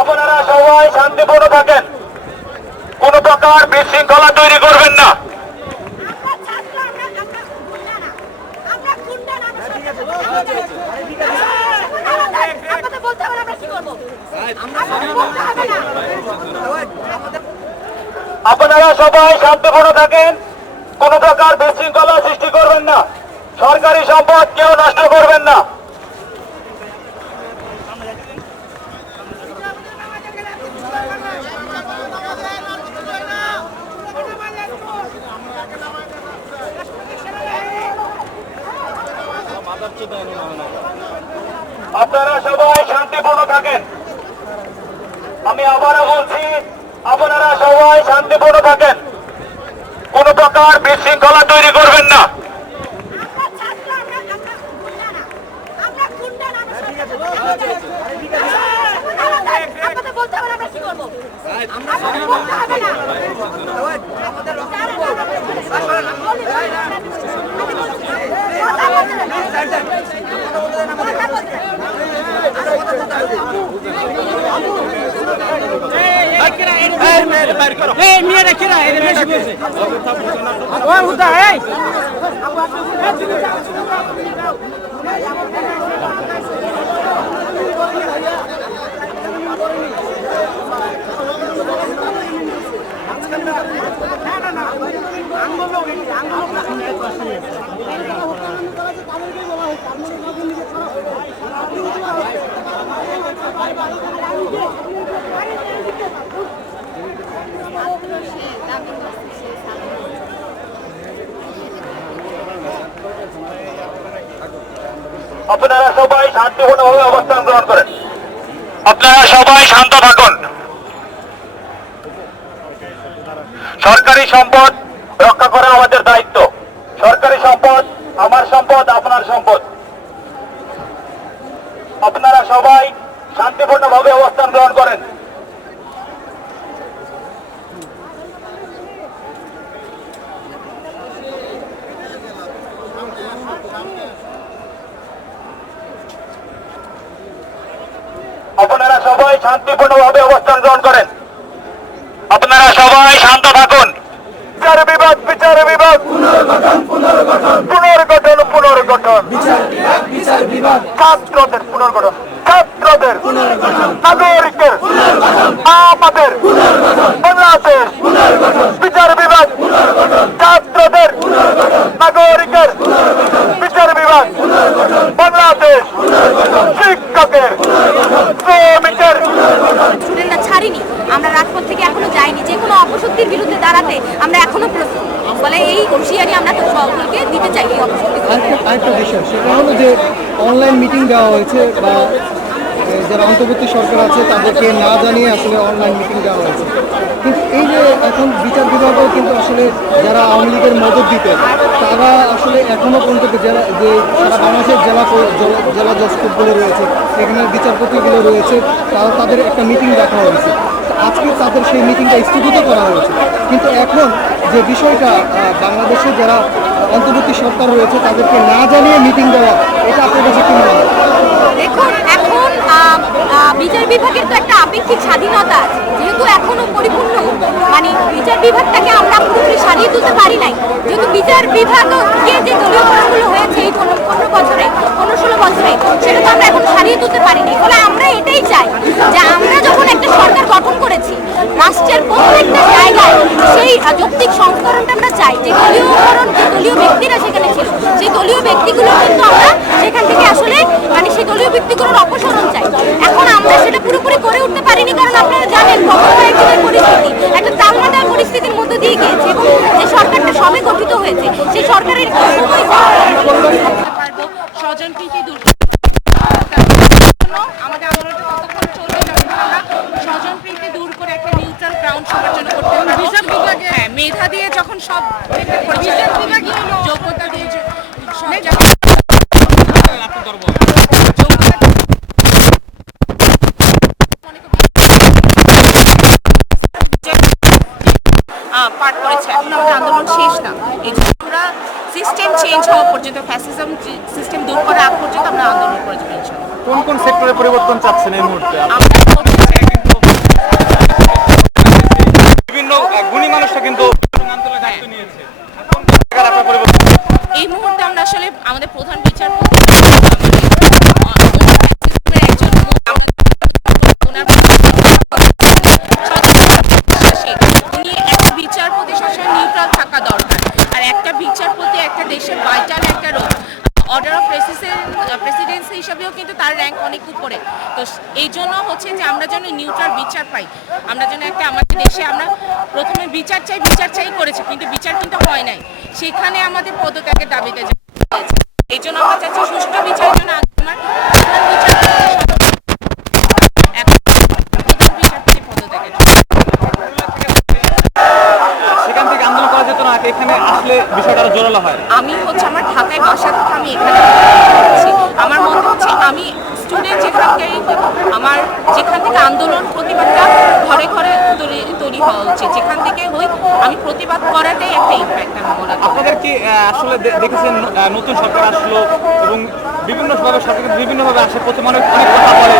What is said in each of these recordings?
আপনারা সবাই শান্তিপূর্ণ থাকেন। কোন প্রকার বিশৃঙ্খলা তৈরি করবেন না। আপনারা সবাই শান্তিপূর্ণ থাকেন। কোন প্রকার বিশৃঙ্খলা সৃষ্টি করবেন না। সরকারি সম্পদ কেউ নষ্ট করবেন না। আপনারা সবাই শান্তিপূর্ণ থাকেন। আমি আবারও বলছি, আপনারা সবাই শান্তিপূর্ণ থাকেন। কোন প্রকার বিশৃঙ্খলা তৈরি করবেন না। আমরা ছাত্র, আমরা- আমরা গুন্ডা না। আমরা গুন্ডা না, আমরা সরকারকে বলতে হবে না। আপনাদের বলতে হবে না, আমরা কি করব? আমাদের বলতে হবে না। এই মেয়েরা কিরা এদের বেশি বলছে। ও হুদা এই। আপনারা সবাই শান্তিপূর্ণভাবে অবস্থান গ্রহণ করেন। আপনারা সবাই শান্ত থাকুন। সরকারি সম্পদ রক্ষা করা আমাদের দায়িত্ব। সরকারি সম্পদ, আমার সম্পদ, আপনার সম্পদ। আপনারা সবাই শান্তিপূর্ণভাবে অবস্থান গ্রহণ করেন আপনারা সবাই শান্তিপূর্ণভাবে অবস্থান গ্রহণ করেন। আপনারা সবাই শান্ত থাকুন। বিচার বিভাগ বিচার বিভাগ। পুনর্গঠন পুনর্গঠন। ছাত্রদের পুনর্গঠন ছাত্রদের। নাগরিকের। আমাদের। বাংলাদেশ। বিচার বিভাগ ছাত্রদের নাগরিকের বিচার বিভাগ বাংলাদেশ শিক্ষকের শ্রমিকের স্টুডেন্টরা ছাড়িনি আমরা রাজপথ থেকে এখনও যাইনি যে কোনো অপশক্তির বিরুদ্ধে দাঁড়াতে আমরা এখনও প্রস্তুত ফলে এই হুঁশিয়ারি আমরা তো সকলকে দিতে চাই এই অপশক্তি আরেকটা আরেকটা বিষয় সেটা হলো যে অনলাইন মিটিং দেওয়া হয়েছে বা যারা অন্তর্বর্তী সরকার আছে, তাদেরকে না জানিয়ে আসলে অনলাইন মিটিং দেওয়া হয়েছে। কিন্তু এই যে এখন বিচার বিভাগেও কিন্তু আসলে যারা আওয়ামী লীগের মদত দিতে, তারা আসলে এখনও পর্যন্ত যারা, যে সারা বাংলাদেশের জেলা জেলা- জেলা জজ কোর্টগুলো রয়েছে, এখানে বিচারপতিগুলো রয়েছে, তারা তাদের একটা মিটিং রাখা হয়েছে। আজকে তাদের সেই মিটিংটা স্থগিত করা হয়েছে। কিন্তু এখন যে বিষয়টা বাংলাদেশে যারা অন্তর্বর্তী সরকার রয়েছে, তাদেরকে না জানিয়ে মিটিং দেওয়া, এটা আপনার কাছে কি মনে হয় দেখুন এখন আহ, আহ, বিচার বিভাগের তো একটা আপেক্ষিক স্বাধীনতা আছে যেহেতু এখনও পরিপূর্ণ মানে বিচার বিভাগটাকে আমরা পুরোপুরি সারিয়ে তুলতে পারি নাই যেহেতু বিচার বিভাগ যে দলীয় গঠনগুলো হয়েছে এই পনেরো বছরে, পনেরো ষোলো বছরে, সেটা তো আমরা এখন সারিয়ে তুলতে পারিনি। ফলে আমরা এটাই চাই যে আমরা যখন একটা সরকার গঠন করেছি, রাষ্ট্রের প্রত্যেকটা জায়গায় সেই যৌক্তিক সংস্করণটা আমরা চাই যে দলীয়করণ, যে দলীয় ব্যক্তিরা সেখানে ছিল, সেই দলীয় ব্যক্তিগুলো কিন্তু আমরা সেখান থেকে আসলে মানে সেই দলীয় ব্যক্তিগুলোর অপসারণ চাই। এখন আমরা সেটা পুরোপুরি করে উঠতে পারিনি, কারণ আপনারা জানেন গত কয়েকদিনের পরিস্থিতি, একটা তালমাটাল পরিস্থিতির মধ্যে দিয়ে গিয়েছে এবং যে সবে গঠিত হয়েছে? সেই সরকারের স্বজনপ্রীতি দূর আমাদের আন্দোলনটা ততক্ষণ চলবে যতক্ষণ আমরা স্বজনপ্রীতি দূর করে একটা নিউট্রাল গ্রাউন্ড সবার জন্য করতে পারব। বিচার হ্যাঁ মেধা দিয়ে যখন সব যোগ্যতা দিয়ে সব পাঠ করেছে এখন আন্দোলন শেষ না। এই জন্য আমরা সিস্টেম চেঞ্জ হওয়া পর্যন্ত ফ্যাসিজম সিস্টেম দূর করা আগ পর্যন্ত আমরা আন্দোলন করে যাব কোন কোন সেক্টরে পরিবর্তন চাচ্ছেন এই মুহূর্তে? বিভিন্ন গুণী মানুষটা কিন্তু আমরা জন্য হচ্ছে যে আমরা যেন নিউট্রাল বিচার পাই। আমরা যেন একটা আমাদের দেশে আমরা প্রথমে বিচার চাই বিচার চাই করেছি কিন্তু বিচার কিন্তু হয় নাই। সেখানে আমাদের পদত্যাগের দাবিতে এই জন্য আমরা চাচ্ছি সুষ্ঠু বিচারের জন্য আমার এখন আসলে বিষয়টা জোরালো হয়। আমি হচ্ছে আমার ঢাকায় বাসা থেকে আমি এখানে আছি আমার মনে হচ্ছে আমি স্টুডেন্ট যেখান থেকে আমার যেখান থেকে আন্দোলন প্রতিবাদটা ঘরে ঘরে তৈরি তৈরি হওয়া উচিত যেখান থেকে হই আমি প্রতিবাদ করাটাই একটা ইম্প্যাক্ট আমি মনে করি। আপনাদের কি আসলে দেখেছেন নতুন সরকার আসলো এবং বিভিন্নভাবে সরকার বিভিন্নভাবে আসে প্রথম অনেক অনেক কথা বলে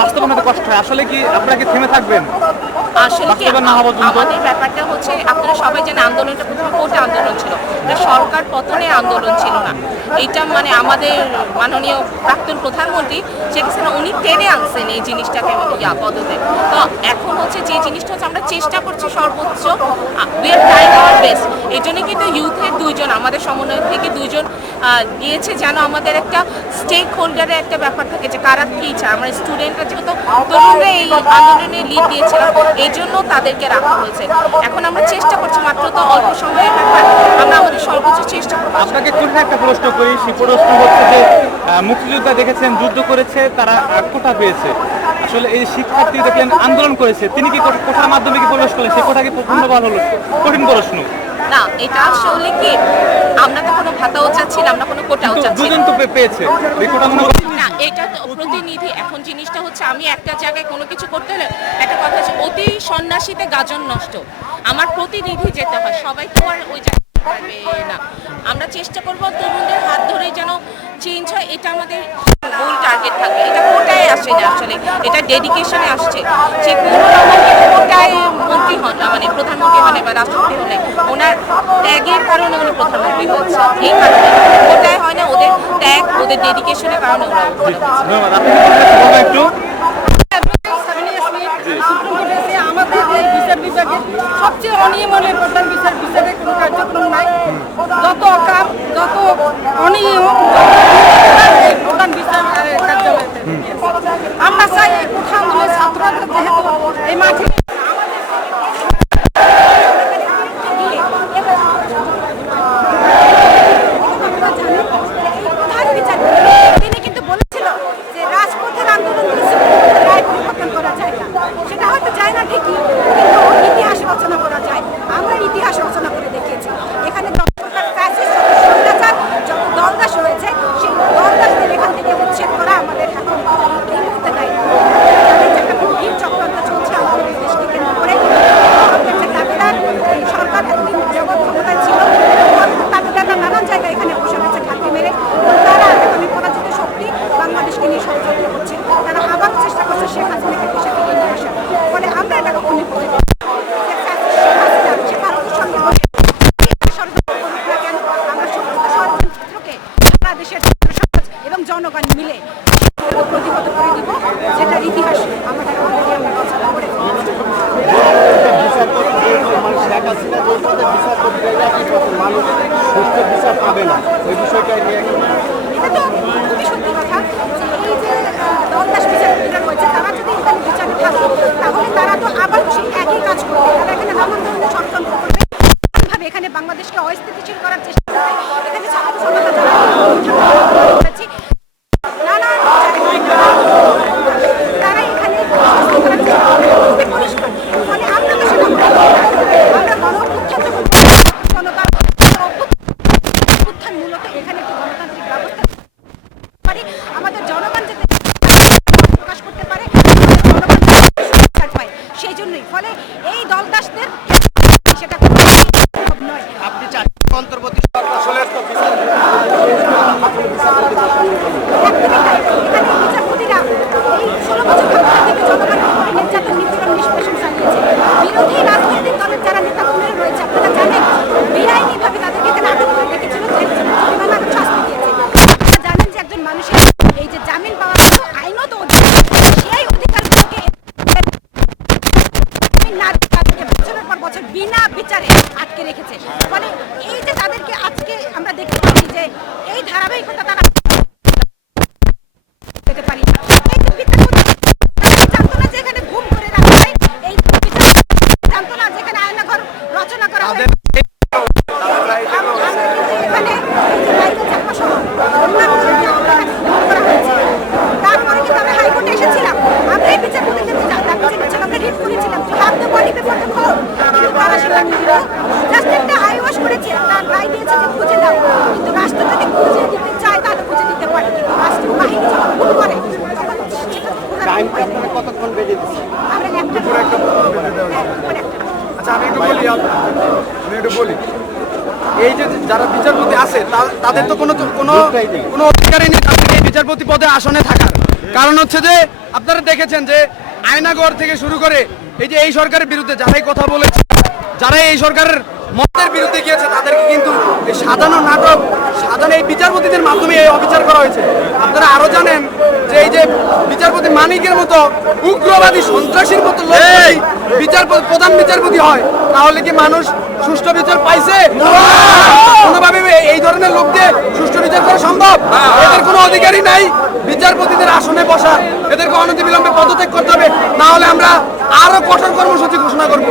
বাস্তবায়নতে কষ্ট হয়। আসলে কি আপনারা কি থেমে থাকবেন? আসলে কি? আমাদের ব্যাপারটা হচ্ছে আপনারা সবাই জানেন আন্দোলনটা প্রথমে কোর্টে আন্দোলন ছিল। এটা সরকার পতনে আন্দোলন ছিল না। এইটা মানে আমাদের মাননীয় প্রাক্তন প্রধানমন্ত্রী শেখ হাসিনা উনি টেনে আনছেন এই জিনিসটাকে ইয়া পদতে তো এখন হচ্ছে যে জিনিসটা হচ্ছে আমরা চেষ্টা করছি সর্বোচ্চ উই ট্রাইং আওয়ার বেস্ট এই জন্য কিন্তু ইউথের দুইজন আমাদের সমন্বয় থেকে দুইজন দিয়েছে যেন আমাদের একটা স্টেক হোল্ডারের একটা ব্যাপার থাকে যে কারা কি চায়। আমরা স্টুডেন্টরা যেহেতু তরুণরা এই আন্দোলনে লিড দিয়েছিলাম এই জন্য তাদেরকে রাখা হয়েছে। এখন আমরা চেষ্টা করছি মাত্র তো অল্প সময়ের ব্যাপার, আমরা আমাদের সর্বোচ্চ চেষ্টা করব। আপনাকে কঠিন একটা প্রশ্ন করি, সেই প্রশ্ন হচ্ছে যে মুক্তিযোদ্ধা দেখেছেন, যুদ্ধ করেছে, তারা কোটা পেয়েছে? আসলে এই শিক্ষার্থী দেখলেন, আন্দোলন করেছে, তিনি কি কোঠার মাধ্যমে কি প্রবেশ করলেন? সেই কোটা কি পূর্ণবার হলো? কঠিন প্রশ্ন। না এটা আসলে কি আমরা তো কোনো ভাতাও চাচ্ছিলাম না কোনো কোটাও চাচ্ছি চাচ্ছিলাম দুজন তো পেয়েছে। না এটা তো প্রতিনিধি। এখন জিনিসটা হচ্ছে আমি একটা জায়গায় কোনো কিছু করতে হলে একটা কথা হচ্ছে অতি সন্ন্যাসীতে গাজন নষ্ট। আমার প্রতিনিধি যেতে হয় সবাই তো আর ওই জায়গায় পারবে না আমরা চেষ্টা করব তরুণদের হাত ধরে যেন চেঞ্জ হয়। এটা আমাদের মূল টার্গেট থাকবে। এটা কোটায় আসে না আসলে এটা ডেডিকেশনে আসছে। যে কোনো কোটায় মন্ত্রী হন না, মানে প্রধানমন্ত্রী হলে বা রাষ্ট্রপতি হলে ওনার ত্যাগের কারণে উনি প্রধানমন্ত্রী হয়েছে এই কারণে কোটায় হয় না ওদের ত্যাগ ওদের ডেডিকেশনের কারণে ওরা একটু? আমাদের এই বিচার বিভাগে সবচেয়ে অনিয়মের প্রধান বিচার বিচারে কোনো কার্যক্রম নাই যত কাম, যত অনিয়ম প্রধান আমরা চাই এই কোঠা যেহেতু এই মাঠে আমি একটু বলি এই যে যারা বিচারপতি আছে তাদের তো কোনো কোনো কোনো অধিকারই নেই তাদের এই বিচারপতি পদে আসনে থাকার। কারণ হচ্ছে যে আপনারা দেখেছেন যে আয়নাগর থেকে শুরু করে এই যে এই সরকারের বিরুদ্ধে যারাই কথা বলেছে যারা এই সরকারের মতের বিরুদ্ধে গিয়েছে তাদেরকে কিন্তু এই সাজানো নাটক সাজানো এই বিচারপতিদের মাধ্যমে এই অবিচার করা হয়েছে। আপনারা আরও জানেন যে এই যে বিচারপতি মানিকের মতো উগ্রবাদী সন্ত্রাসীর মতো লোক বিচার প্রধান বিচারপতি হয় তাহলে কি মানুষ সুষ্ঠু বিচার পাইছে? কোনোভাবে এই ধরনের লোককে সুষ্ঠু বিচার করা সম্ভব? এদের কোনো অধিকারই নাই। বিচারপতিদের আসনে বসা এদেরকে অনতিবিলম্বে পদত্যাগ করতে হবে। না হলে আমরা আরও কঠোর কর্মসূচি ঘোষণা করব।